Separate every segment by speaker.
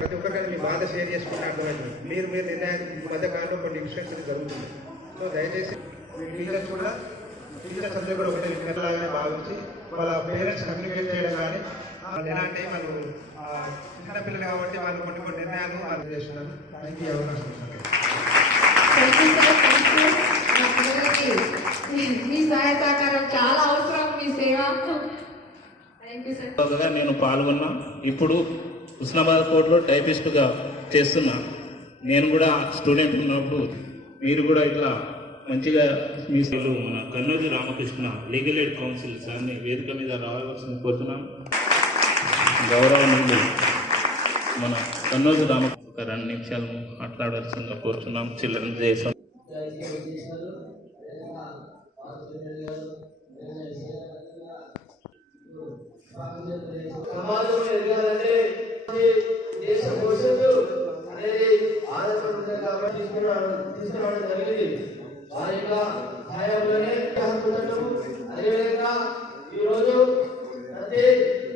Speaker 1: ప్రతి ఒక్కరికి మీ బాధ షేర్ చేసుకుంటే అర్థమవుతుంది మీరు మీరు నిర్ణయం ఈ మధ్య కాలంలో కొన్ని ఇన్స్ట్రక్షన్స్ జరుగుతుంది. సో దయచేసి మీ టీచర్స్ కూడా టీచర్స్ అందరూ కూడా ఒకటే విన్నట్లాగానే భావించి వాళ్ళ పేరెంట్స్ కమ్యూనికేట్ చేయడం కానీ వాళ్ళు ఎలా అంటే వాళ్ళు ఆ, చిన్నపిల్లలు కాబట్టి వాళ్ళు కొన్ని కొన్ని నిర్ణయాలు వాళ్ళు చేస్తున్నారు. థ్యాంక్ యూ అవకాశం
Speaker 2: మా సహాయ సహకారం చాలా అవసరం మీ సేవ
Speaker 3: నేను పాల్గొన్నా. ఇప్పుడు హుస్నాబాద్ కోర్టులో టైపిస్ట్గా చేస్తున్నా. నేను కూడా స్టూడెంట్ ఉన్నప్పుడు మీరు కూడా ఇట్లా మంచిగా మీ సేవలు మన Kannoju Ramakrishna legal aid council సార్ని వేదిక మీద రావాల్సిన కోరుతున్నాం గౌరవనీయులు మన కన్నోజు రామకృష్ణ రెండు నిమిషాలు మాట్లాడాల్సిందిగా కోరుతున్నాం. చిల్డ్రన్ దేశం
Speaker 4: ఆధారపడి ఉంటుంది తీసుకురావడం జరిగింది. వారి యొక్క సహాయంలోనే హక్కు చట్టం అదేవిధంగా ఈరోజు ప్రతి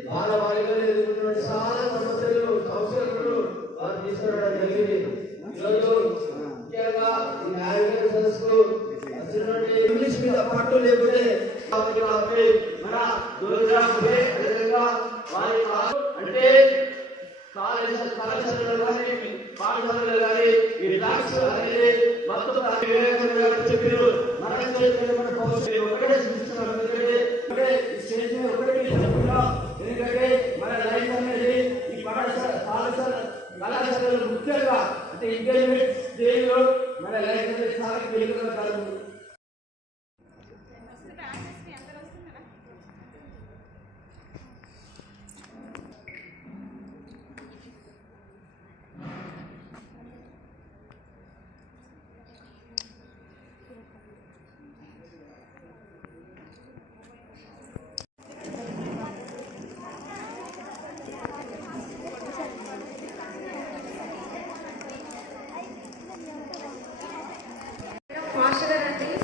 Speaker 4: బాలబాలికలు ఎదుర్కొన్నటువంటి చాలా సమస్యలు సంస్కరణలు వారు తీసుకురావడం జరిగింది. ఈరోజు ముఖ్యంగా ఈ న్యాయమైన సదస్సులు ఇంగ్లీష్ మీద పట్టు లేకపోతే మన దుర్గాపే మొత్తం వివేకానంద గారు చెప్పారు మనం చేసిన మన ఎందుకంటే మన లైఫ్ అనేది ఈ కళాశాల కళాశాల ముఖ్యంగా అంటే ఇంకా స్టేజ్లో మన లైఫ్ అనేది చాలా కాదు com a